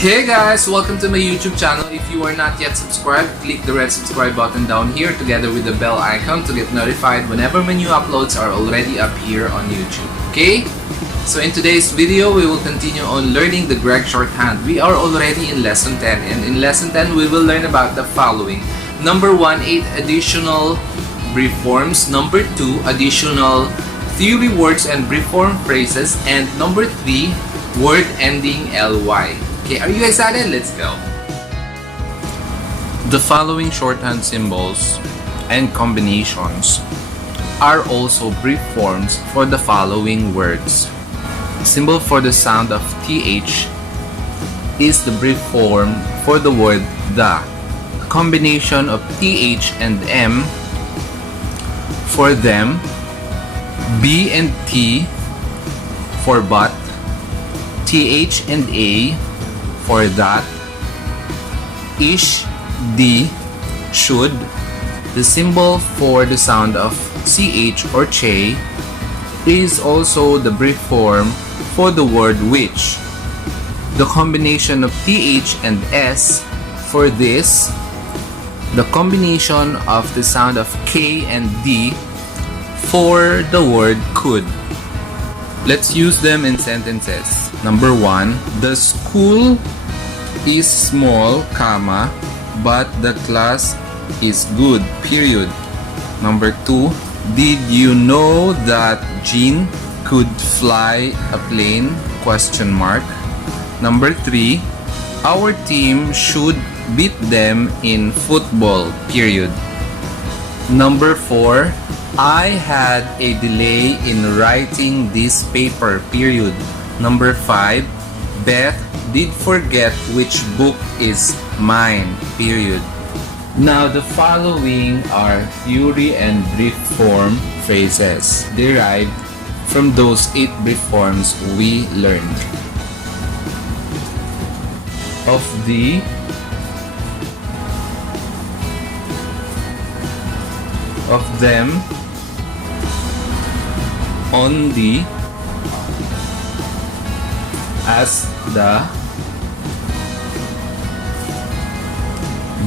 Hey guys, welcome to my YouTube channel. If you are not yet subscribed, click the red subscribe button down here together with the bell icon to get notified whenever my new uploads are already up here on YouTube. Okay? So in today's video, we will continue on learning the Gregg Shorthand. We are already in lesson 10, and in lesson 10 we will learn about the following. Number 1, 8 additional brief forms. Number 2, additional theory words and brief form phrases. And number 3, word ending ly. Okay, are you excited? Let's go! The following shorthand symbols and combinations are also brief forms for the following words. Symbol for the sound of TH is the brief form for the word the. A combination of TH and M for them, B and T for but, TH and A for that, ish, d, should. The symbol for the sound of ch or che is also the brief form for the word which. The combination of th and s for this. The combination of the sound of k and d for the word could. Let's use them in sentences. Number 1, the school is small, comma, but the class is good, period. Number 2, did you know that Jean could fly a plane, question mark. Number 3, our team should beat them in football, period. Number 4, I had a delay in writing this paper, period. Number 5, Beth did forget which book is mine, period. Now the following are theory and brief form phrases derived from those 8 brief forms we learned. Of them, on the, as the,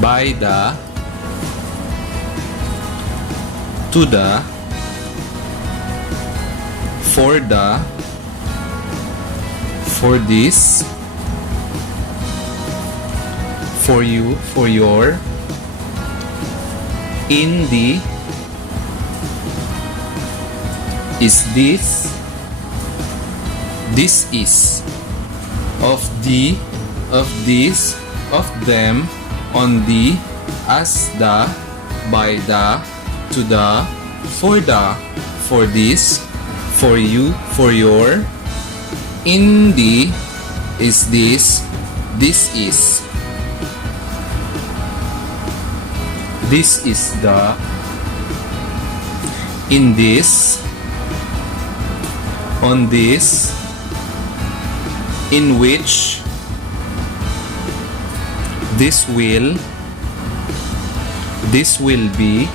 by the, to the, for the, for this, for you, for your, in the, is this, this is, of the, of this, of them, on the, as the, by the, to the, for this, for you, for your, in the, is this is, this is the, in this, on this, in which, this will be,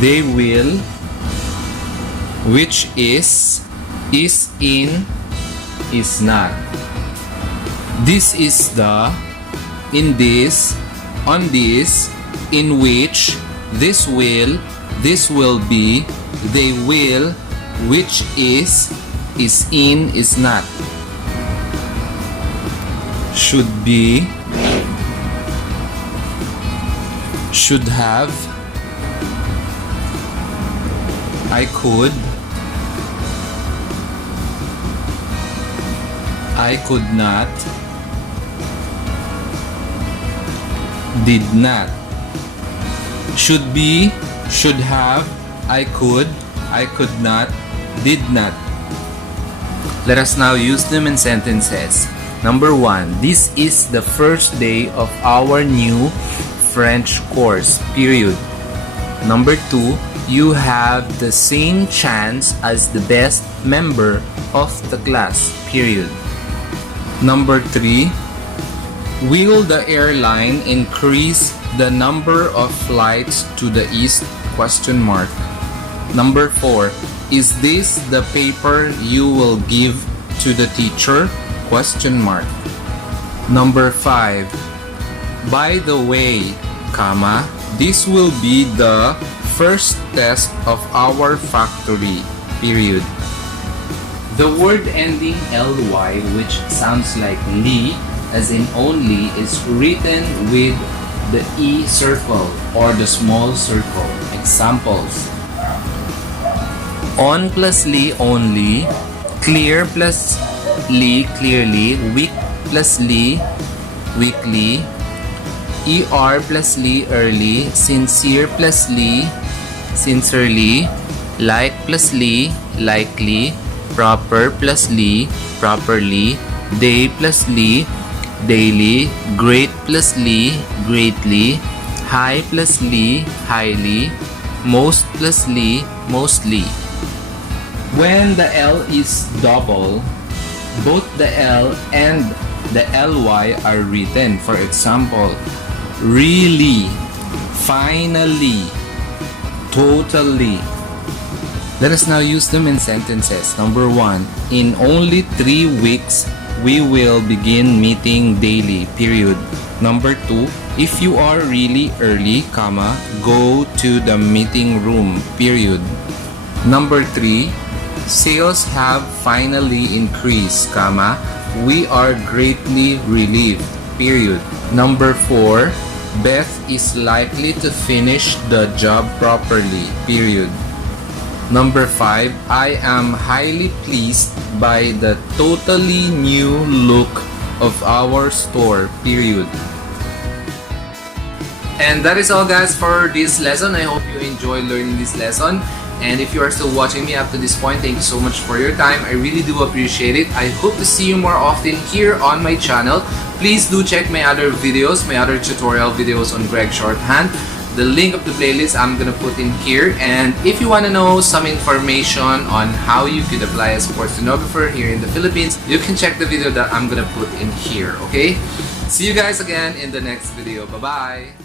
they will, which is in, is not. This is the, in this, on this, in which, this will be, they will, which is in, is not. Should be, should have, I could not, did not. Should be, should have, I could not, did not. Let us now use them in sentences. Number 1, this is the first day of our new French course, period. Number 2, you have the same chance as the best member of the class, period. Number 3, will the airline increase the number of flights to the east, question mark. Number 4, is this the paper you will give to the teacher? question mark. Number 5. By the way, comma, this will be the first test of our factory, period. The word ending ly, which sounds like li, as in only, is written with the e circle or the small circle. Examples: on plus li, only; clear plus li, clearly; weak plus li, weekly; er plus li, early; sincere plus li, sincerely; like plus li, likely; proper plus li, properly; day plus li, daily; great plus li, greatly; high plus li, highly; most plus li, mostly. When the L is double, both the L and the ly are written. For example, really, finally, totally. Let us now use them in sentences. Number 1. In only 3 weeks, we will begin meeting daily, period. Number 2. If you are really early, comma, go to the meeting room, period. Number 3. Sales have finally increased, comma, we are greatly relieved, period. Number 4. Beth is likely to finish the job properly, period. Number 5. I am highly pleased by the totally new look of our store, period. And that is all, guys, for this lesson. I hope you enjoyed learning this lesson. And if you are still watching me up to this point, thank you so much for your time. I really do appreciate it. I hope to see you more often here on my channel. Please do check my other videos, my other tutorial videos on Gregg Shorthand. The link of the playlist I'm gonna put in here. And if you wanna know some information on how you could apply as a sports stenographer here in the Philippines, you can check the video that I'm gonna put in here, okay? See you guys again in the next video. Bye-bye!